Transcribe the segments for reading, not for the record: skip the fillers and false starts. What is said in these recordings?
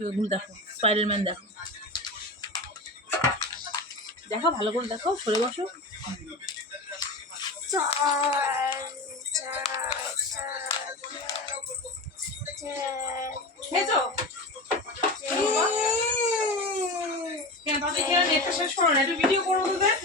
এগুলো দেখো, স্পাইডারম্যান দেখো, দেখো ভালো করে দেখো, সরে বসো। নেটটা শেষ করো না, একটু ভিডিও করো তোদের।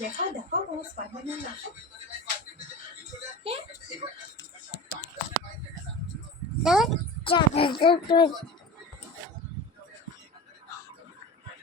দেখো দেখো কোনো স্পাইডারম্যান দেখো।